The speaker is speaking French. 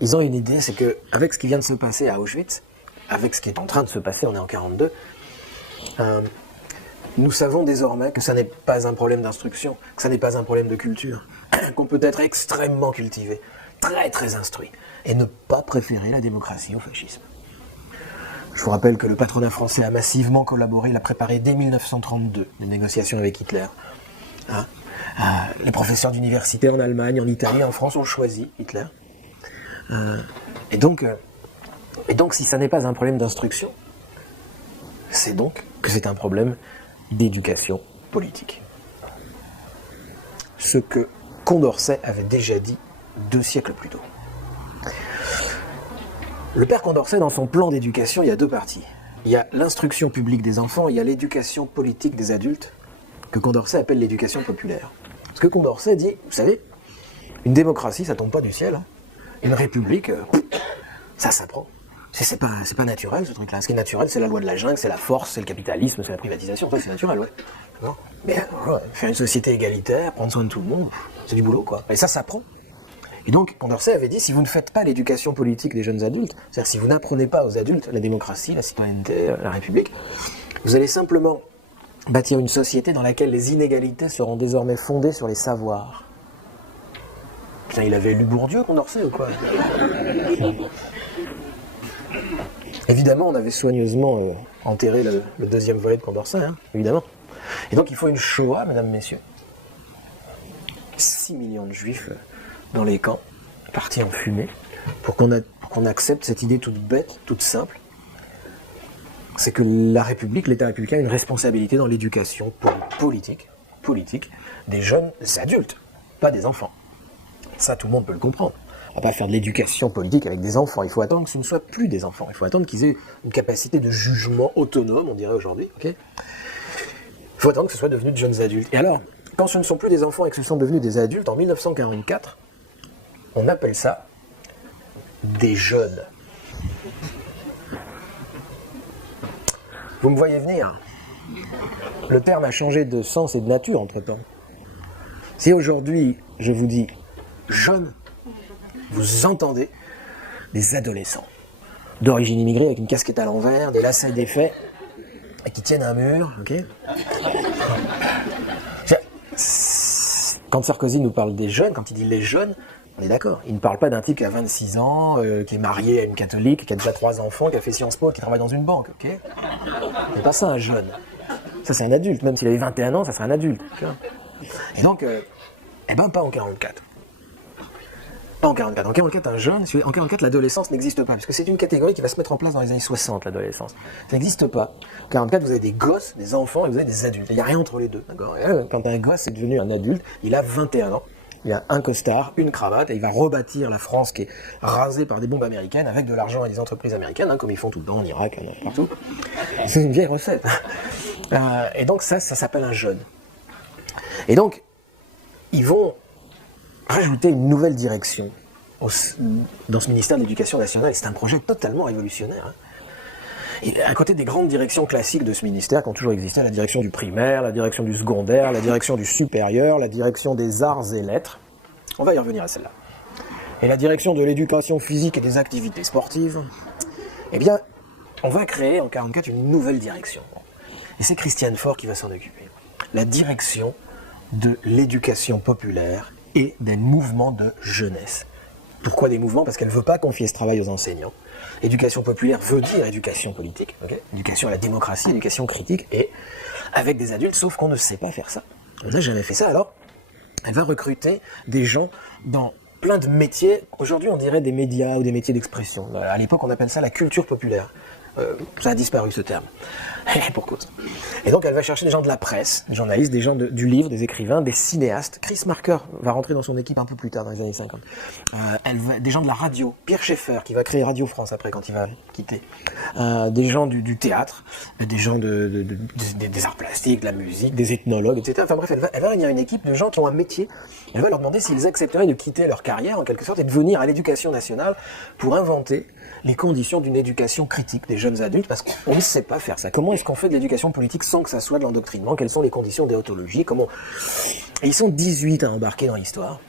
ils ont une idée, c'est qu'avec ce qui vient de se passer à Auschwitz, avec ce qui est en train de se passer, on est en 1942, nous savons désormais que ça n'est pas un problème d'instruction, que ça n'est pas un problème de culture, qu'on peut être extrêmement cultivé, très très instruit, et ne pas préférer la démocratie au fascisme. Je vous rappelle que le patronat français a massivement collaboré, il a préparé dès 1932 les négociations avec Hitler. Les professeurs d'université en Allemagne, en Italie, en France ont choisi Hitler. Et donc, si ça n'est pas un problème d'instruction, c'est donc que c'est un problème d'éducation politique. Ce que Condorcet avait déjà dit 2 siècles plus tôt. Le père Condorcet, dans son plan d'éducation, il y a 2 parties. Il y a l'instruction publique des enfants, il y a l'éducation politique des adultes, que Condorcet appelle l'éducation populaire. Parce que Condorcet dit, vous savez, une démocratie, ça tombe pas du ciel. Une république, ça s'apprend. C'est pas naturel, ce truc-là. Ce qui est naturel, c'est la loi de la jungle, c'est la force, c'est le capitalisme, c'est la privatisation. Ça, c'est naturel, ouais. Non. Mais faire une société égalitaire, prendre soin de tout le monde, c'est du boulot, quoi. Et ça s'apprend. Et donc, Condorcet avait dit, si vous ne faites pas l'éducation politique des jeunes adultes, c'est-à-dire si vous n'apprenez pas aux adultes la démocratie, la citoyenneté, la République, vous allez simplement bâtir une société dans laquelle les inégalités seront désormais fondées sur les savoirs. Putain, il avait lu Bourdieu, Condorcet, ou quoi? Évidemment, on avait soigneusement enterré le 2e volet de Condorcet, hein, évidemment. Et donc, il faut une Shoah, mesdames, messieurs. 6 millions de juifs dans les camps, partis en fumée, pour qu'on accepte cette idée toute bête, toute simple, c'est que la République, l'État républicain, a une responsabilité dans l'éducation politique des jeunes adultes, pas des enfants. Ça, tout le monde peut le comprendre. On va pas faire de l'éducation politique avec des enfants. Il faut attendre que ce ne soit plus des enfants. Il faut attendre qu'ils aient une capacité de jugement autonome, on dirait aujourd'hui. Okay, il faut attendre que ce soit devenu de jeunes adultes. Et alors, quand ce ne sont plus des enfants et que ce sont devenus des adultes, en 1944, on appelle ça des jeunes. Vous me voyez venir? Le terme a changé de sens et de nature entre-temps. Si aujourd'hui, je vous dis jeunes, vous entendez des adolescents d'origine immigrée avec une casquette à l'envers, des lacets défaits, et qui tiennent un mur, ok? Quand Sarkozy nous parle des jeunes, quand il dit les jeunes, on est d'accord. Il ne parle pas d'un type qui a 26 ans, qui est marié à une catholique, qui a déjà 3 enfants, qui a fait Sciences Po, qui travaille dans une banque, ok? C'est pas ça un jeune. Ça c'est un adulte, même s'il avait 21 ans, ça serait un adulte. Et donc, pas en 44. Pas en 44. En 44, un jeune, en 44, l'adolescence n'existe pas, parce que c'est une catégorie qui va se mettre en place dans les années 60, l'adolescence. Ça n'existe pas. En 44, vous avez des gosses, des enfants, et vous avez des adultes. Il n'y a rien entre les deux, d'accord? Quand un gosse est devenu un adulte, il a 21 ans, il a un costard, une cravate, et il va rebâtir la France qui est rasée par des bombes américaines, avec de l'argent et des entreprises américaines, comme ils font tout le temps en Irak, partout. C'est une vieille recette. Et donc ça s'appelle un jeune. Et donc, ils vont rajouter une nouvelle direction dans ce ministère de l'Éducation nationale. C'est un projet totalement révolutionnaire. Hein. Et à côté des grandes directions classiques de ce ministère qui ont toujours existé, la direction du primaire, la direction du secondaire, la direction du supérieur, la direction des arts et lettres, on va y revenir à celle-là, et la direction de l'éducation physique et des activités sportives, eh bien, on va créer en 1944 une nouvelle direction. Et c'est Christiane Faure qui va s'en occuper. La direction de l'éducation populaire et des mouvements de jeunesse. Pourquoi des mouvements? Parce qu'elle ne veut pas confier ce travail aux enseignants. Éducation populaire veut dire éducation politique, okay, éducation à la démocratie, éducation critique, et avec des adultes, sauf qu'on ne sait pas faire ça. On n'a jamais fait ça, alors elle va recruter des gens dans plein de métiers. Aujourd'hui, on dirait des médias ou des métiers d'expression. À l'époque, on appelle ça la culture populaire. Ça a disparu, ce terme. Pour cause. Et donc, elle va chercher des gens de la presse, des journalistes, des gens du livre, des écrivains, des cinéastes. Chris Marker va rentrer dans son équipe un peu plus tard, dans les années 50. Des gens de la radio. Pierre Schaeffer, qui va créer Radio France après, quand il va quitter. Des gens du théâtre, des gens des arts plastiques, de la musique, des ethnologues, etc. Enfin bref, elle va réunir une équipe de gens qui ont un métier. Elle va leur demander s'ils accepteraient de quitter leur carrière, en quelque sorte, et de venir à l'éducation nationale pour inventer les conditions d'une éducation critique des jeunes adultes, parce qu'on ne sait pas faire ça. Comment est-ce qu'on fait de l'éducation politique sans que ça soit de l'endoctrinement? Quelles sont les conditions déontologiques? Et ils sont 18 à embarquer dans l'histoire.